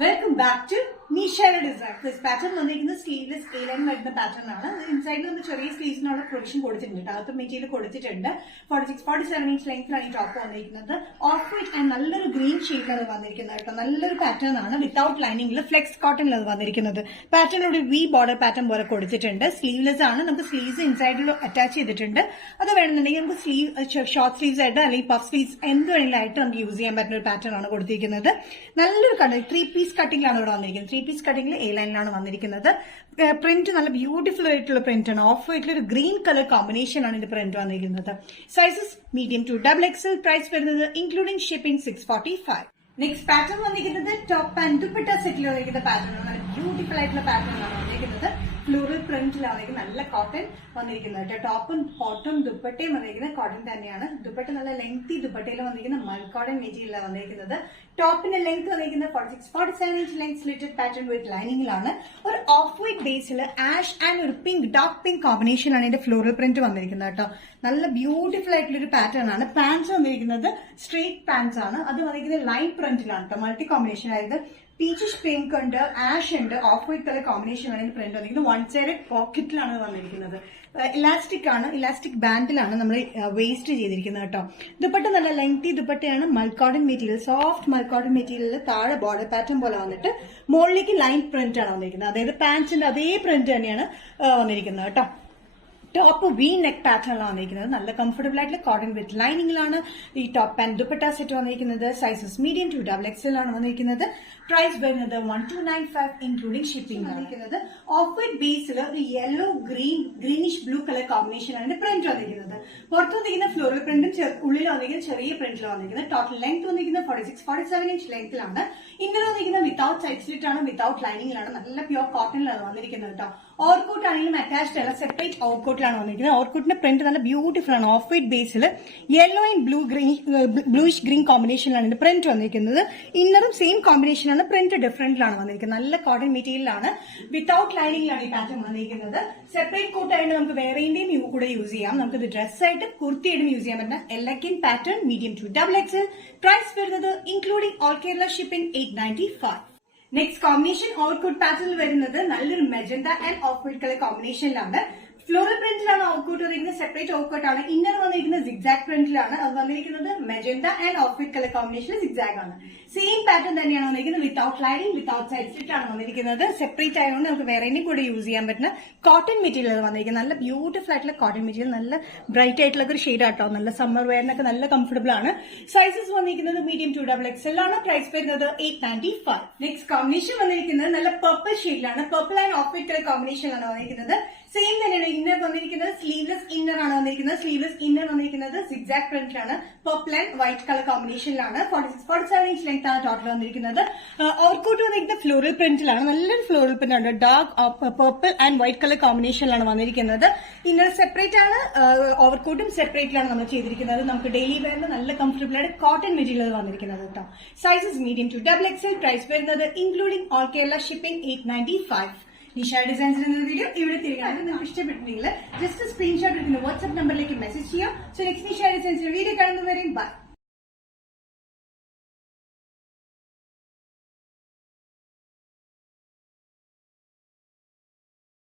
Welcome back to നിഷയുടെ design. This pattern വന്നിരിക്കുന്നത് sleeveless A line വരുന്ന പാറ്റേൺ ആണ്. ഇൻസൈഡിൽ നമ്മൾ ചെറിയ സ്ലീവ്സിനുള്ള പ്രൊവിഷൻ കൊടുത്തിട്ടുണ്ട്. അകത്ത് മെറ്റീരിയൽ കൊടുത്തിട്ടുണ്ട്. 46-47 ഇഞ്ച് ലെങ്ത്തിലാണ് ഈ ടോപ്പ് വന്നിരിക്കുന്നത്. ഓഫ് വൈറ്റ് ആൻഡ് നല്ലൊരു ഗ്രീൻ ഷെയ്ഡിലാണ് വന്നിരിക്കുന്നത് കേട്ടോ. നല്ലൊരു പാറ്റേൺ ആണ്. വിത്തൌട്ട് ലൈനിങ്ങിൽ ഫ്ലെക്സ് കോട്ടണിലാണ് വന്നിരിക്കുന്നത്. പാറ്റേൺ ഒരു വി ബോർഡർ പാറ്റേൺ പോലെ കൊടുത്തിട്ടുണ്ട്. സ്ലീവ്ലെസ് ആണ്. നമുക്ക് സ്ലീവ്സ് ഇൻസൈഡിൽ അറ്റാച്ച് ചെയ്തിട്ടുണ്ട്. അത് വേണമെന്നുണ്ടെങ്കിൽ നമുക്ക് സ്ലീവ് ഷോർട്ട് സ്ലീവ്സ് ആയിട്ട് അല്ലെങ്കിൽ പഫ് സ്ലീവ്സ് എന്ത് വേണമെങ്കിലായിട്ട് നമുക്ക് യൂസ് ചെയ്യാൻ പറ്റുന്ന ഒരു പാറ്റേൺ ആണ് കൊടുത്തിരിക്കുന്നത്. നല്ലൊരു കട്ടിങ് 3 പീസ് കട്ടിംഗിലാണ് ഇവിടെ വന്നിരിക്കുന്നത്. 3 പീസ് കട്ടിംഗിൽ എ ലൈനിലാണ് വന്നിരിക്കുന്നത്. പ്രിന്റ് നല്ല ബ്യൂട്ടിഫുൾ ആയിട്ടുള്ള പ്രിന്റ് ആണ്. ഓഫ് വൈറ്റിൽ ഒരു ഗ്രീൻ കളർ കോമ്പിനേഷൻ ആണ് ഇത് പ്രിന്റ് വന്നിരിക്കുന്നത്. Sizes medium to XXL. Price വരുന്നത് ഇൻക്ലൂഡിംഗ് ഷിപ്പിംഗ് 645. നെക്സ്റ്റ് പാറ്റേൺ വന്നിരിക്കുന്നത് ടോപ്പ് ആൻഡ് ദുപ്പട്ട സെറ്റിൽ വന്നിരിക്കുന്ന പാറ്റേൺ ആണ്. നല്ല ബ്യൂട്ടിഫുൾ ആയിട്ടുള്ള പാറ്റേൺ ആണ് വന്നിരിക്കുന്നത്. ഫ്ലോറൽ പ്രിന്റിലാണ് നല്ല കോട്ടൺ വന്നിരിക്കുന്നത്. ടോപ്പും ബോട്ടും ദുപ്പട്ടയും വന്നിരിക്കുന്നത് കോട്ടൺ തന്നെയാണ്. ദുപ്പട്ട നല്ല ലെങ്തി ദുപ്പട്ടയിൽ വന്നിരിക്കുന്ന മൽക്കോട്ടൺ മെറ്റീരിയലാണ് വന്നിരിക്കുന്നത്. ടോപ്പിന്റെ ലെങ്ത് വന്നിരിക്കുന്നത് 46-47 inch length slitted pattern with ലൈനിങ്ങിലാണ്. ഒരു ഓഫ് വൈറ്റ് ബേസിൽ ആഷ് ആൻഡ് ഒരു പിങ്ക് ഡാർക്ക് പിങ്ക് കോമ്പിനേഷനാണ് ഇതിന്റെ ഫ്ലോറൽ പ്രിന്റ് വന്നിരിക്കുന്നത് കേട്ടോ. നല്ല ബ്യൂട്ടിഫുൾ ആയിട്ടുള്ള ഒരു പാറ്റേൺ ആണ്. പാൻസ് വന്നിരിക്കുന്നത് സ്ട്രെയിറ്റ് പാൻസ് ആണ്. അത് വന്നിരിക്കുന്നത് ലൈൻ പ്രിന്റിലാണ് കേട്ടോ. മൾട്ടി കോമ്പിനേഷൻ ആയത് പീച്ചിഷ് പിങ്ക് ഉണ്ട്, ആഷ് ഉണ്ട്, ഓഫ് വൈറ്റ് കളർ കോമ്പിനേഷൻ ആണ് ഇതിന്റെ പ്രിന്റ് വന്നിരിക്കുന്നത്. 1 സൈഡ് പോക്കറ്റിലാണ് വന്നിരിക്കുന്നത്. ഇലാസ്റ്റിക് ആണ്. ഇലാസ്റ്റിക് ബാൻഡിലാണ് നമ്മൾ വേസ്റ്റ് ചെയ്തിരിക്കുന്നത് കേട്ടോ. ദുപ്പട്ട നല്ല ലെങ്തി ദുപ്പട്ടയാണ്. മൽക്കോട്ടൺ മെറ്റീരിയൽ, സോഫ്റ്റ് മൽക്കോട്ടൺ മെറ്റീരിയൽ താഴെ ബോർഡർ പാറ്റേൺ പോലെ വന്നിട്ട് മുകളിലേക്ക് ലൈൻ പ്രിന്റ് ആണ് വന്നിരിക്കുന്നത്. അതായത് പാൻസിന്റെ അതേ പ്രിന്റ് തന്നെയാണ് വന്നിരിക്കുന്നത് കേട്ടോ. ടോപ്പ് വി നെക്ക് പാറ്റേണിലാണ് വന്നിരിക്കുന്നത്. നല്ല കംഫർട്ടബിൾ ആയിട്ടുള്ള കോട്ടൺ വിത്ത് ലൈനിങ്ങിലാണ് ഈ ടോപ്പ് ആൻഡ് ദുപ്പട്ട സെറ്റ് വന്നിരിക്കുന്നത്. സൈസസ് മീഡിയം ടു XXL ആണ് വന്നിരിക്കുന്നത്. പ്രൈസ് വരുന്നത് 1295 ഇൻക്ലൂഡിംഗ് ഷിപ്പിംഗ് വന്നിരിക്കുന്നത്. ഓഫ് വൈറ്റ് ബേസിൽ ഒരു yellow greenish blue colour combination ആണ് പ്രിന്റ് വന്നിരിക്കുന്നത്. പുറത്ത് വന്നിരിക്കുന്ന ഫ്ലോറൽ പ്രിന്റും ഉള്ളിൽ വന്നിരിക്കുന്ന ചെറിയ പ്രിന്റിൽ വന്നിരിക്കുന്നത്. ടോട്ടൽ ലെങ്ത് വന്നിരിക്കുന്നത് 46-47 ഇഞ്ച് ലെങ്ത്തിലാണ്. ഇന്നലെ വന്നിരിക്കുന്ന വിത്തൌട്ട് സൈഡ് സ്ലിറ്റ് ആണ്, വിത്തൌട്ട് ലൈനിങ്ങിലാണ്. നല്ല പ്യോർ കോട്ടണിലാണ് വന്നിരിക്കുന്നത് കേട്ടോ. ഓവർകോട്ട് ആണെങ്കിലും അറ്റാച്ച്ഡ് അല്ല, സെപ്പറേറ്റ് ഓവർകോട്ടിലാണ് വന്നിരിക്കുന്നത്. ഓവർകോട്ടിന്റെ പ്രിന്റ് നല്ല ബ്യൂട്ടിഫുൾ ആണ്. ഓഫ് വൈറ്റ് ബേസിൽ യെല്ലോ ആൻഡ് ബ്ലൂയിഷ് ഗ്രീൻ കോമ്പിനേഷനിലാണ് ഇതിന്റെ പ്രിന്റ് വന്നിരിക്കുന്നത്. ഇന്നറും സെയിം കോമ്പിനേഷനാണ്. പ്രിന്റ് ഡിഫറന്റിലാണ് വന്നിരിക്കുന്നത്. നല്ല കോട്ടൺ മെറ്റീരിയലാണ്. വിത്തൌട്ട് ലൈനിങ്ങിലാണ് ഈ പാറ്റേൺ വന്നിരിക്കുന്നത്. സെപ്പറേറ്റ് കോട്ട് ആയിട്ട് നമുക്ക് വേറെയും കൂടെ യൂസ് ചെയ്യാം. നമുക്ക് ഇത് ഡ്രസ്സായിട്ട് കുർത്തിയായിട്ടും യൂസ് ചെയ്യാൻ പറ്റുന്ന elegant pattern medium to XXL. Price വരുന്നത് including all Kerala shipping 895. Next combination overcoat പാറ്റേണിൽ വരുന്നത് നല്ലൊരു magenta and off white colour കോമ്പിനേഷനിലാണ്. ഫ്ലോറൽ പ്രിന്റിലാണ് ഓവർകോട്ട് വന്നിരിക്കുന്നത്. സെപ്പറേറ്റ് ഓവർകോട്ട് ആണ്. ഇന്നർ വന്നിരിക്കുന്നത് സിഗ്സാഗ് പ്രിന്റിലാണ്. അത് വന്നിരിക്കുന്നത് magenta and off white colour കോമ്പിനേഷനിൽ സിഗ്സാഗ് ആണ്. സെയിം പാറ്റേൺ തന്നെയാണ് വന്നിരിക്കുന്നത്. Without lining, without side slit ആണ് വന്നിരിക്കുന്നത്. സെപ്പറേറ്റ് ആയതുകൊണ്ട് നമുക്ക് വേറെയും കൂടെ യൂസ് ചെയ്യാൻ പറ്റുന്ന കോട്ടൺ മെറ്റീരിയൽ വന്നിരിക്കുന്നത്. നല്ല ബ്യൂട്ടിഫുൾ ആയിട്ടുള്ള കോട്ടൺ മെറ്റീരിയൽ, നല്ല ബ്രൈറ്റ് ആയിട്ടുള്ള ഒരു ഷെയ്ഡ് ആട്ടോ. നല്ല സമ്മർ വെയറിനൊക്കെ നല്ല കംഫർട്ടബിൾ ആണ്. സൈസസ് വന്നിരിക്കുന്നത് മീഡിയം ടു XXL ആണ്. പ്രൈസ് വരുന്നത് 895. നെക്സ്റ്റ് കോമ്പിനേഷൻ വന്നിരിക്കുന്നത് നല്ല പർപ്പിൾ ഷെയ്ഡിലാണ്. Purple and off white colour കോമ്പിനേഷനിലാണ് വന്നിരിക്കുന്നത്. സെയിം തന്നെയാണ്. ഇന്നർ വന്നിരിക്കുന്നത് സ്ലീവ്ലെസ് ഇന്നർ ആണ് വന്നിരിക്കുന്നത്. സ്ലീവ്ലെസ് ഇന്നർ വന്നിരിക്കുന്നത് സിഗ്സാഗ് പ്രിന്റിലാണ്. പർപ്പിൾ ആൻഡ് വൈറ്റ് കളർ കോമ്പിനേഷനിലാണ്. 46-47 ഇഞ്ച് ലെങ്ത് ആണ് ടോട്ടൽ വന്നിരിക്കുന്നത്. ഓവർകോട്ട് വന്നിരിക്കുന്നത് ഫ്ലോറൽ പ്രിന്റിലാണ്. നല്ലൊരു ഫ്ലോറൽ പ്രിന്റ് ആണ്. Dark purple and white colour കോമ്പിനേഷനിലാണ് വന്നിരിക്കുന്നത്. ഇന്നർ സെപ്പറേറ്റ് ആണ്. ഓവർകോട്ടും സെപ്പറേറ്റിലാണ് നമ്മൾ ചെയ്തിരിക്കുന്നത്. നമുക്ക് ഡെയിലി വെയറിന് നല്ല കംഫർട്ടബിൾ ആയിട്ട് കോട്ടൺ മെറ്റീരിയൽ വന്നിരിക്കുന്നത് കേട്ടോ. Sizes medium to XXL. Price വരുന്നത് including all Kerala shipping 895. Nisha designs എന്ന വീഡിയോ ഇവിടെ തിരികെ നിങ്ങൾക്ക് ഇഷ്ടപ്പെട്ടിട്ടുണ്ടെങ്കിൽ ജസ്റ്റ് സ്ക്രീൻഷോട്ട് എടുക്കുന്ന വാട്സ്ആപ്പ് നമ്പറിലേക്ക് മെസ്സേജ് ചെയ്യാം. സോ നെക്സ്റ്റ് നിഷ ഡിസൈൻസിന്റെ വീഡിയോ കാണുന്നവരെയും ബൈ.